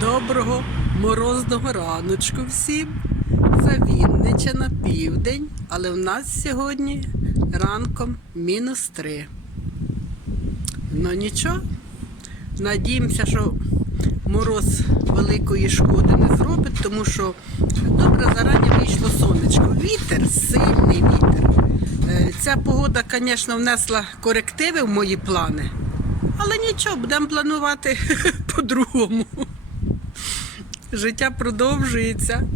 Доброго морозного раночку всім. Це Віннича на південь, але в нас сьогодні ранком мінус три. Ну нічого. Надіємося, що мороз великої шкоди не зробить, тому що добре зарані вийшло сонечко. Вітер, сильний вітер. Е, Ця погода, звісно, внесла корективи в мої плани. Але нічого, будемо планувати по-другому. Життя продовжується.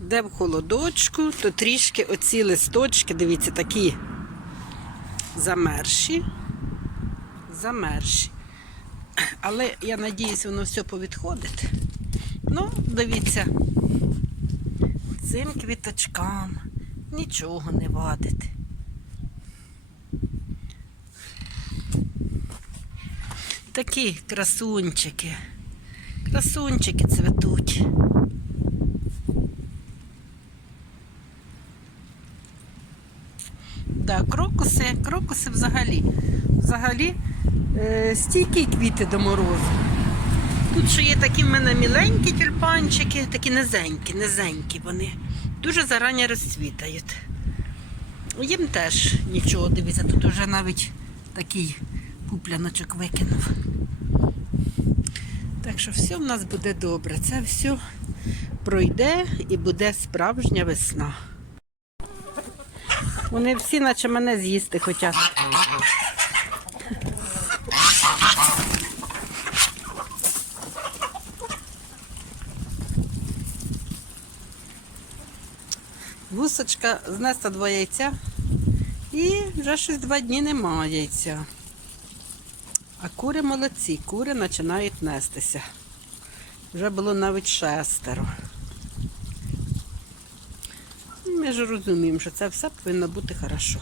Де в холодочку, то трішки оці листочки, дивіться, такі замерші. Замерші. Але я надіюсь, воно все повідходить. Ну, дивіться, цим квіточкам нічого не вадить. Такі красунчики. Красунчики цветуть. Да, крокуси, крокуси взагалі. Взагалі е, стійкі квіти до морозу. Тут ще є такі в мене міленькі тюльпанчики, такі низенькі, низенькі вони. Дуже зарані розцвітають. Їм теж нічого, дивіться, тут вже навіть такий пупляночок викинув. Так що все в нас буде добре. Це все пройде і буде справжня весна. Вони всі, наче мене з'їсти хочуть. Гусочка знесла два яйця і вже щось два дні немає яйця. А кури молодці, кури починають нестися. Вже було навіть шестеро. Ми ж розуміємо, що це все повинно бути хорошо.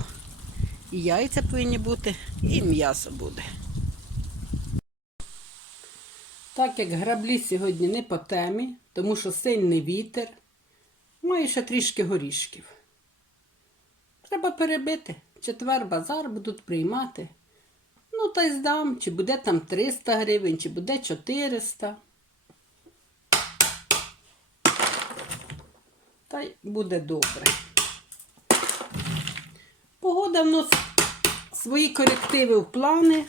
І яйця повинні бути, і м'ясо буде. Так як граблі сьогодні не по темі, тому що сильний вітер, маю ще трішки горішків. Треба перебити. Четвер базар будуть приймати. Та й здам, чи буде там 300 гривень, чи буде 400. Та й буде добре. Погода вносить свої корективи в плани,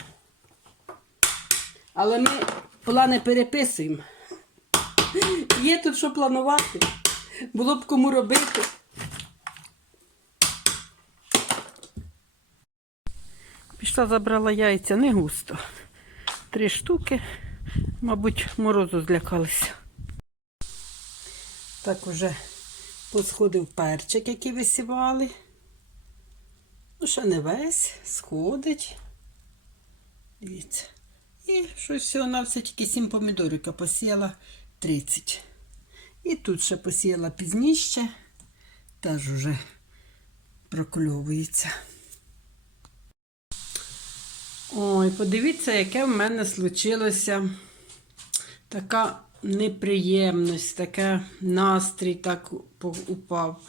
але ми плани переписуємо. Є тут що планувати, було б кому робити. Пішла, забрала яйця не густо. Три штуки, мабуть, морозу злякалися. Так уже посходив перчик, який висівали. Ну, ще не весь, сходить. Дивіться. І щось всього на все тільки 7 помідорів, а посіяла 30. І тут ще посіяла пізніше, теж уже прокльовується. Ой, подивіться, яке в мене случилося така неприємність, таке настрій так упав,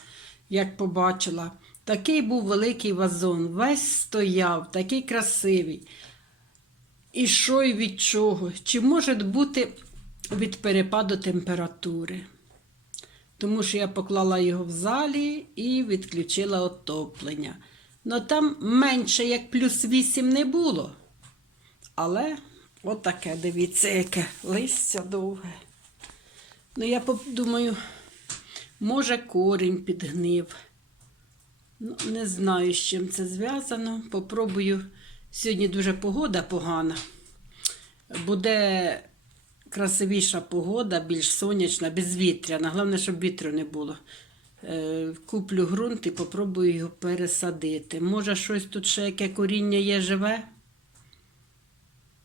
як побачила. Такий був великий вазон, весь стояв, такий красивий. І що і від чого? Чи може бути від перепаду температури? Тому що я поклала його в залі і відключила отоплення. Ну там менше як плюс 8 не було. Але отаке, дивіться, яке листя довге. Ну, я думаю, може корінь підгнив. Ну, не знаю, з чим це зв'язано. Попробую. Сьогодні дуже погода погана. Буде красивіша погода, більш сонячна, безвітряна. Головне, щоб вітру не було. Е, Куплю ґрунт і попробую його пересадити. Може, щось тут ще яке коріння є живе?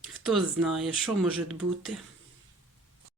Хто знає, що може бути.